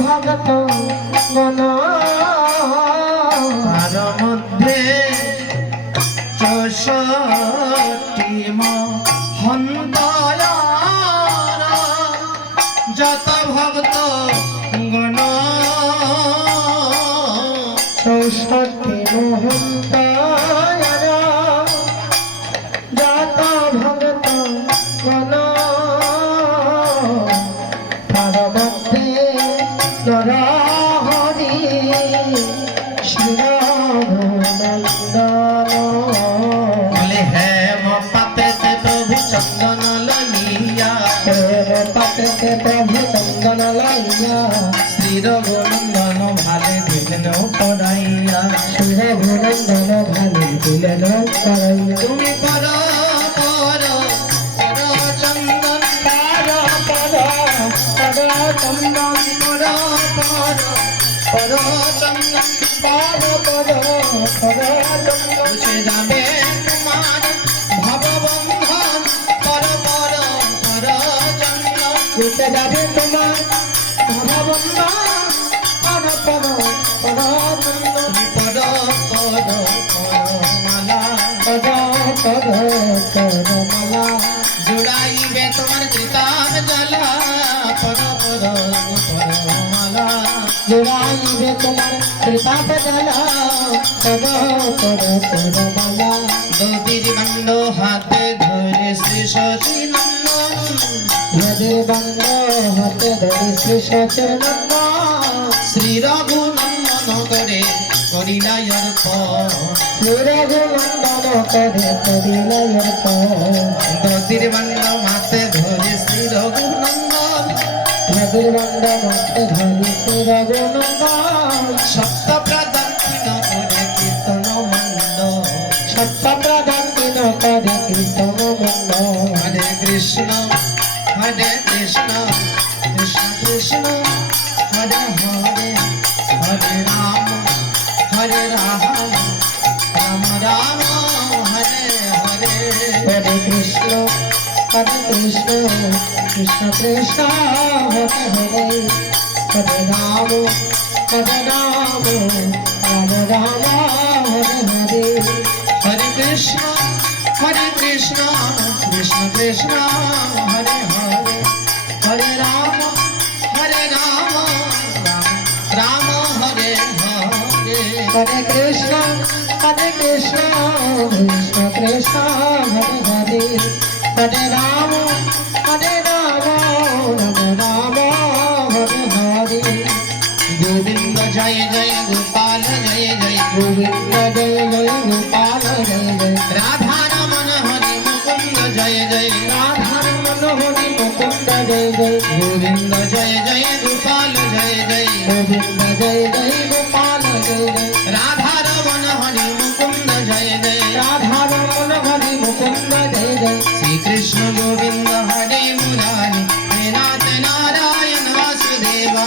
ভগত গণ তার মধ্যে 64টি মহন্তয়ার যত ভক্ত গণ 64টি মহন্তয়ার যত ভগত গণ তার মধ্যে নরহরি শিরনন্দন বলে হেম পাত্রে প্রভু চন্দন লইয়া পাত্রে প্রভু চন্দন লাইয়া শ্রী রঘুনন্দন ভালে দিলেন পড়াইয়া শ্রী রঘুনন্দন ভালে দিলেন পড়াইয়া তুমি পর পর পর চন্দন পর পর পর চন্দন পর পর পর চন্দন পর পর পর চন্দন বুঝে যাবে তোমার ভববন্ধন পর পর পর চন্দন উঠে যাবে তোমার ভববন্ধন পর পর পর চন্দন পর পর পর মালা পর পর পর মালা জুড়াইবে তোমার ত্রিতাপ জ্বালা পর পর পর মালা জুড়াইবে তোমার কৃপাপ জ্বালা পদ পদ পদ মালা নদীর বান্ড হাতে ধরে শ্রী সচিনন্দন নদীর বাঙ্গ হাতে ধরে শ্রী সচরনন্দ শ্রী রঘুনন্দন করে করিলাই অর্পণ শ্রী রঘুনন্দন করে করিলাই অর্পণ নদীর বান্ড হাতে ধরে শ্রী রঘুনন্দন নদীর বাঙ্গ হাতে ধরে শ্রী রঘুনন্দন সপ্ত প্রাদান করে কীর্তন মন্দ সত্যপ্রদান দিন করে কীর্তন মন্দ হরে কৃষ্ণ কৃষ্ণ কৃষ্ণ হরে হরে হরে রাম রাম রাম হরে হরে হরে কৃষ্ণ কৃষ্ণ কৃষ্ণ হরে হরে হরে রাম রাম রাম হরে হরে হরে কৃষ্ণ কৃষ্ণ কৃষ্ণ হরে হরে হরে রাম রাম রাম হরে হরে হরে কৃষ্ণ কৃষ্ণ কৃষ্ণ হরে হরে হরে রাম রাম রাম হরে হরে গোবিন্দ জয় জয় গোপাল জয় জয় গোবিন্দ জয় জয় গোপাল জয় জয় রাধা রমন হরি মুকুন্দ জয় জয় রাধার মনোহরি মুকুন্দ জয় জয় গোবিন্দ জয় জয় গোপাল জয় জয় গোবিন্দ জয় জয় গোপাল জয় জয় রাধা রমন হরি মুকুন্দ জয় জয় রাধার মনোহরি মুকুন্দ জয় জয় শ্রীকৃষ্ণ গোবিন্দ হরে মুরারি হে নাথ নারায়ণ বাসুদেবা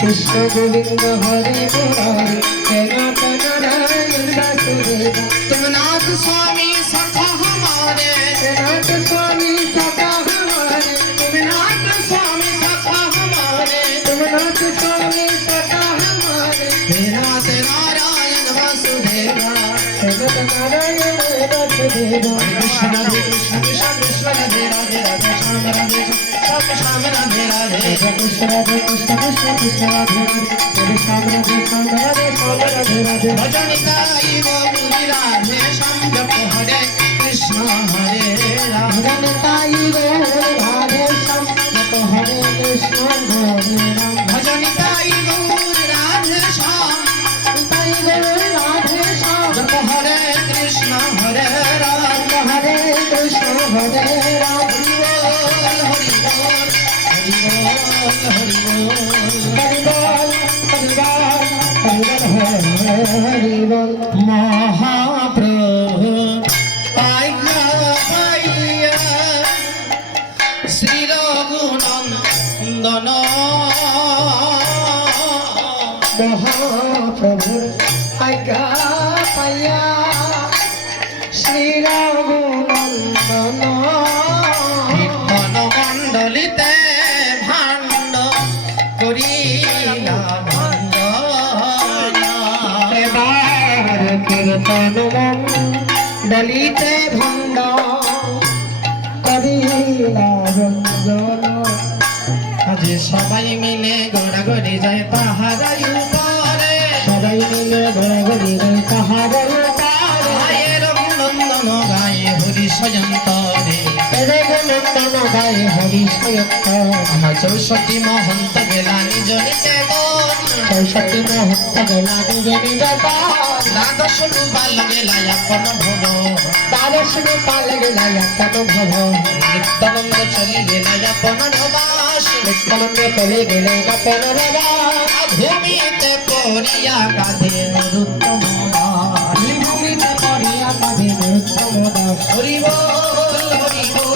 কৃষ্ণ গোবিন্দ হরে মুরারি হে নাথ নারায়ণ বাসুদেব तुम नाथ स्वामी सखा हमारे हे नाथ स्वामी सखा हमारे तुम नाथ स्वामी सखा हमारे तुम नाथ स्वामी सखा हमारे हे नाथ नारायण वासुदेवा हे नाथ नारायण वासुदेव कृष्ण राधे कृष्ण कृष्ण कृष्ण राधे राधे राधे श्याम राधे श्याम श्याम राधे राधे कृष्ण राधे कृष्ण कृष्ण कृष्ण राधे राधे श्याम राधे श्याम राधे श्याम राधे राधे भजनिताई वो मुनि राधे श्याम जप हरे कृष्ण हरे राम भजनिताई रे राधे श्याम जप हरे कृष्ण हरे राम भजनिताई गौर राधे श्याम ताई रे राधे श्याम जप हरे कृष्ण हरे राम हरे कृष्ण हरे राम हरि बोल हरि बोल हरि बोल हरि बोल हरि बोल हरि बोल हरि बोल महाप्रभु आज्ञा पाइया श्री रघुनंदन महाप्रभु आज्ञा पाया श्री रघुनंदन मन मंडलिते भांड करी লীলা ভঞ্জনা এবার কীর্তন দলিতে ভণ্ড করিলা রঞ্জন আজ সবাই মিলে গোড়াগড়ি যায় পাহাড়াই উপরে সবাই মিলে ঘোরাঘুরি তাহার মায়ের নন্দন গায়ে হরি সয়ন্তরে নন্দন গায়ে হরি সয়ত্ত আমার 64 মহন্ত গেলা নিজ নিতে মন চৌষট্টি মহত্ব গেলা নিজে নিজ দ্বাদশ রূপাল গেলা আপন ভব দ্বাদশ পাল গেলা এত ভব নিত্যানন্দ চলি গেলা আপন নবাস নিত্যানন্দ চলে গেলে আপন বাবা ভূমিতে পড়িয়া কাঁধে নরোত্তম দাস ভূমিতে পড়িয়া কাঁধে উত্তম দাস হরি বল হরি বল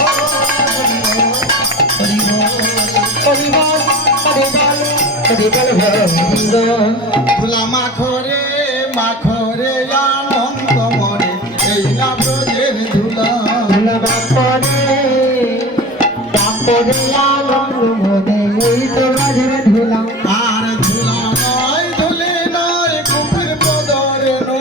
হরি বল হরি বল হরিবল হরিবল হরিবল ধুলা মাখরে মাখরে আনন্দ মনে এই না ব্রজের ধুলা ধুলা বাপরে বাপরে আনন্দ মোদে এই তো রাজের ধুলা আর ধুলা নয় ধুলে নয় কুপির পদরে নো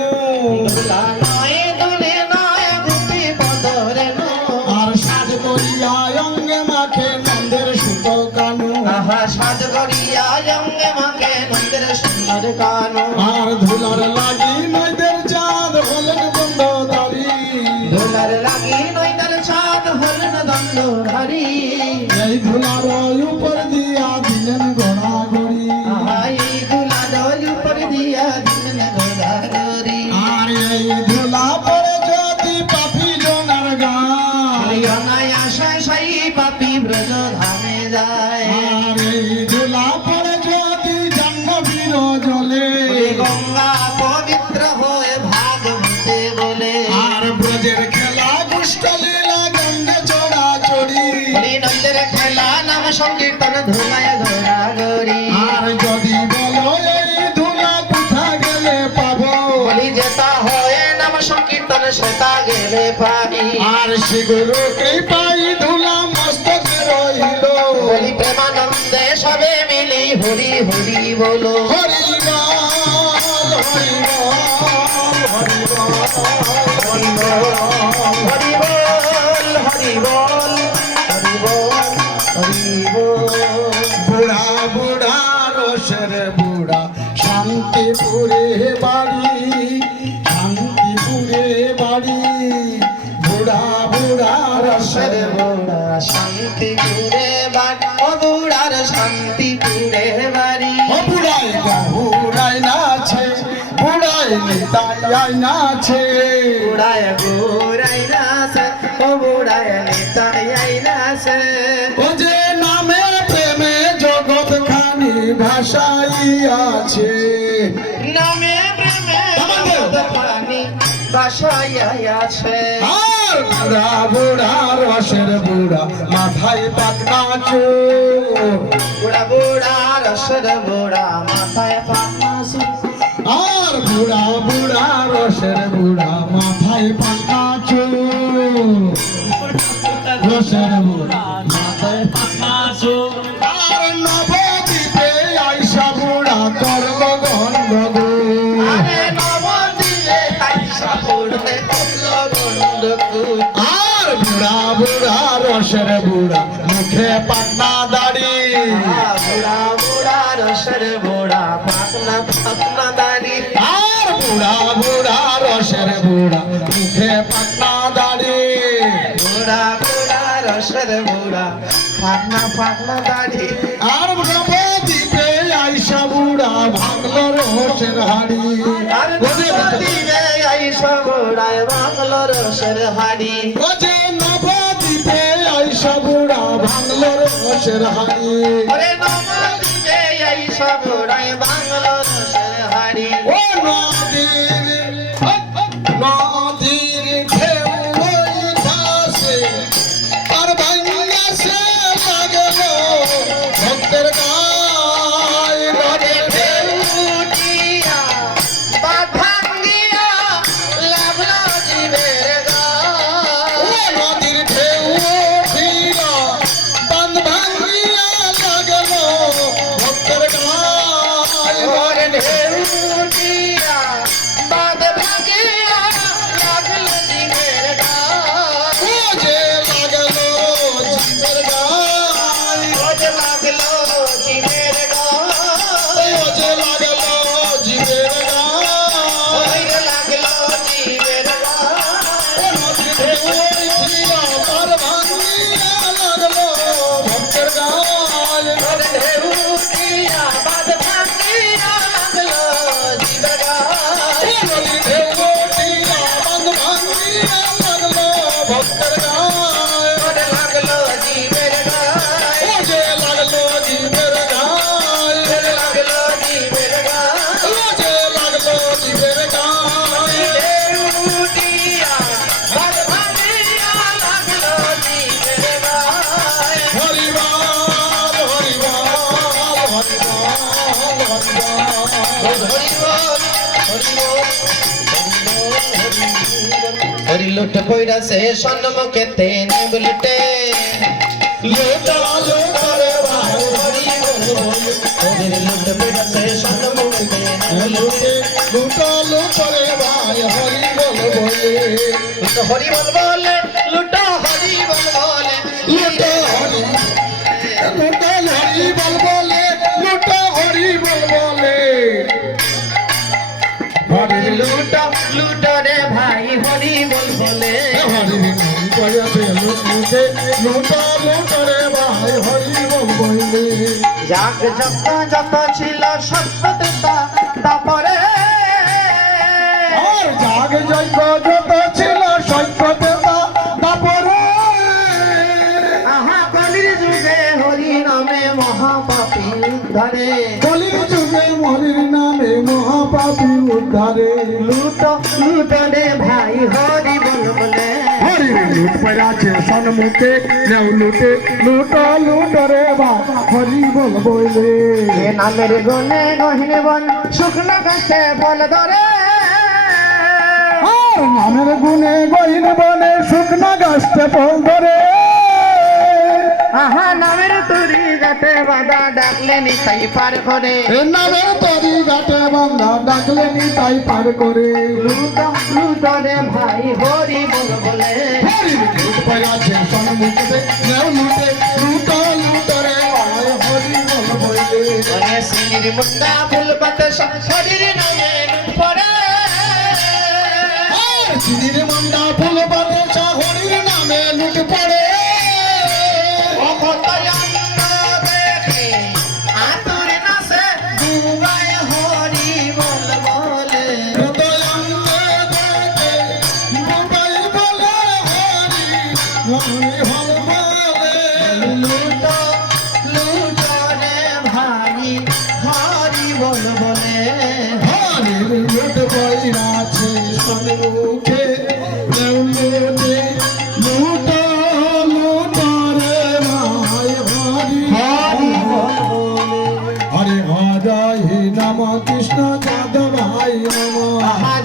ধুলা নয় দুলে নয় গোপী পদরে নো আর সাজ করিয়া অঙ্গে মাখে নন্দের সুত কানু আহা সাজ করিয়া অঙ্গে মাকে নন্দের সুন্দর কানো আর ধুলার লাগি নয়দের চাঁদ হলেন বন্ধ দাঁড়ি ধুলার লাগি নইতার ছাদ হলেন দণ্ড ধারি এই ধুলার উপর দিয়া দিলেন ঘোড়া গড়ি আহাই ধুলা দল উপর দিয়া দিলেন গোদা গরি আর এই ধুলা পরে যদি পাপি জনার গান অনায়াসে সাই পাপি ব্রজ ধামে যায় আর এই ধুলা পরে যদি জাহ্নবীর জলে গঙ্গা পবিত্র হয়ে ভাগবতে বলে আর ব্রজের খেলা দুষ্ট লীলা গঙ্গে চড়া চড়ি নন্দের খেলা নাম সংকীর্তন ধুলায় ঘোরা গরি আর যদি বলো এই ধুলা কোথা গেলে পাবো বলি যেতা হয়ে নাম সংকীর্তন সেতা গেলে পাবি আর শিগুরু কৃপাই ধুলা মস্তকে রইল বলি প্রেমানন্দে সবে মিলি হরি হরি বলো হরি বল হরি বল হরি বল হরি বল হরি বল হরি বল হরি বল বুড়া বুড়া রসের বুড়া শান্তিপুরে বাড়ি শান্তিপুরে বাড়ি বুড়া বুড়া রসের রসের বুড়া শান্তিপুরে বাড়ি ও বুড়ার শান্তিপুরে বাড়ি ও বুড়াই বুড়াই নাছে বুড়াই নিতাই নাছে বুড়ায় বুড়াই নাচে ও বুড়ায় নেতাই নাচে ও যে নামে প্রেমে জগৎ খানি ভাষাই আছে নামে প্রেমে পানি বাসায় আছে আর বুড়া বুড়া রসের বুড়া মাথায় পাকনা চোখ বুড়া বুড়া রসের বুড়া মাথায় পাখনা আর বুড়া বুড়া রসের বুড়া মাথায় পাকা চোখ রসের বুড়া মাথায় পাকা চোখ আর নবদ্বীপে আইসা বুড়া করব গন্ডগোল আরে নবদ্বীপে আইসা পড়তে কতল গন্ডগোল আর বুড়া বুড়া রসের বুড়া মুখে পাকনা দাড়ি বুড়া বুড়া রসের বুড়া পাখনা পাখনা দাড়ি আর বুড়া বুড়া রসের বুড়া মুখে পাকনা দাড়ি বুড়া বুড়া রসের বুড়া পাখনা পাখনা দাড়ি আর নবদ্বীপে আইসা বুড়া ভাঙলো রসের হাড়ি আর নবদ্বীপে আইসা বুড়ায় বাংলো রসের হাড়ি ও যে নবদ্বীপে আইসা বুড়া ভাঙলো রসের হাড়ি ওরে নবদ্বীপে আইসা বুড়ায় বাংলো রসের হাড়ি ও নদীর নদীর ঢেউ উঠাছে আর ভাঙাছে লাগলো ভক্তের গায়ে নদীর ঢেউ উঠিয়া বাঁধ ভাঙ্গিয়া লাগলো জীবের গায়। ও নদীর ঢেউ উঠিয়া বাঁধ ভাঙিয়া লাগলো ভক্তের গায়ে হরি লুট কইরাছে সন্মুখে তেনে বুলটে লুটা লুটরে ভাই হরি বল বলে হরি লুট কইরাছে সন্মুখে তেনে লুটে লুটা লুটরে ভাই হরি বল বলে হরি বল বলে লুট হরি বল বলে লুটা হরি লুটা হরি বল বলে লুটা হরি বল বলে হরি লুট লুট রে ভাই হরি বল বলে হরি নাম কয়াছে লুটে লুটা লুটরে ভাই হরি বল বলে যাক যত ছিল সত্যতা তারপরে আর জাগ যজ্ঞ যত ছিল সত্যতা তারপরে আহা কলির যুগে হরি নামে মহাপাপী উদ্ধারে কলির যুগে হরির নামে মহাপাপী উদ্ধারে লুট লুট রে ভাই হরি বল বলে হরি লুট পড়াছে সন্মুখে নেও লুটে লুটা লুটরে বা হরি বল বলে এ নামের গনে গহিনে বন শুকনো গাছে ফল ধরে আর নামের গুণে গহিন বনে শুকনা গাছতে ফল ধরে আহা নামের তুরি গাতে বাঁধা ডাকলে নিতাই পার করে এ নামের তরি ঘাটে বান্ধা ডাকলে নিতাই পার করে লুট লুট রে ভাই হরি বল বলে হরি লুট পড়াছে সন্মুখে নেও লুটে লুটা লুটরে ভাই হরি বল বলে ওরে সিনির মুন্ডা ফুল পাতে হরির নামে লুট পড়ে আর চিনির মন্ডা ফুল বাদে হরির নামে লুট পড়ে অকতয়ন্ন দেখে আতুর নাসে দুবাই হরি বল বলে লুট লুট রে ভাই হরি বল বলে হরে হরে নম কৃষ্ণ যাদবায় নম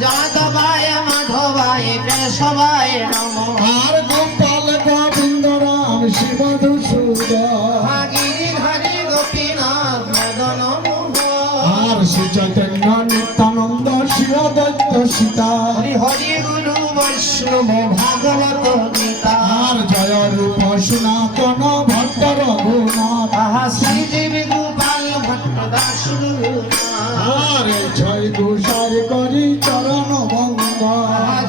যাদবায় মাধবায় কেশবায় নম আর গোপাল গোবিন্দ রাম শিব ধূসূদন গিরিধারী গোপীনাথ মদন মোহন আর শ্রী চৈতন্য নিত্যানন্দ শিব দৈত্য সীতা হরি হরি গুরু বৈষ্ণব ভাগবত গীতা আর জয় রূপ সনাতন ভট্ট রঘুনাথ আহা শ্রীজীব গোপাল ভট্ট দাস আর ছয় গোসার করি চরণ বঙ্গ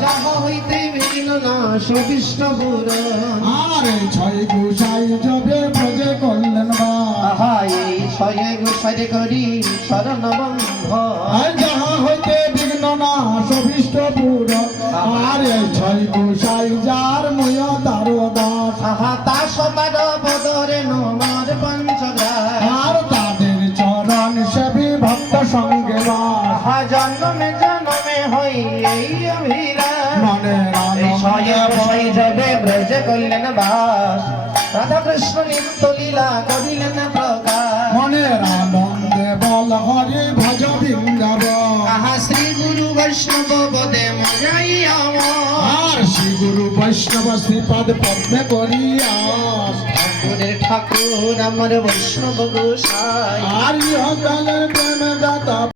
যাব হইতে ভিন্ন না সুবিষ্ট পুরাণ আর ছয় গোসাই যাবে ব্রজে করলেন বা আহা এই ছয় গোসারে করি শরণ বন্ধ আর যাহা হইতে বিঘ্ন না সবিষ্ট পুর আর এই ছয় গোসাই যার ময় তার দাস আহা তা সবার বদরে নমার পঞ্চদার আর তাদের চরণ সেবী ভক্ত সঙ্গে বাস আহা জন্মে জন্মে হই এই অভিলাষ মনে এই ছয় গোসাই যাবে ব্রজে করলেন বাস রাধা কৃষ্ণ নিত্য লীলা করিলেন প্রকাশ মনের আনন্দে বল হরি ভজ বৃন্দাব আহা শ্রী গুরু বৈষ্ণব পদে মজাই আর শ্রী গুরু বৈষ্ণব শ্রীপদ পদ্মে করিয়াস ঠাকুরের ঠাকুর আমার বৈষ্ণব গোসাই আর ইহকালের প্রেমে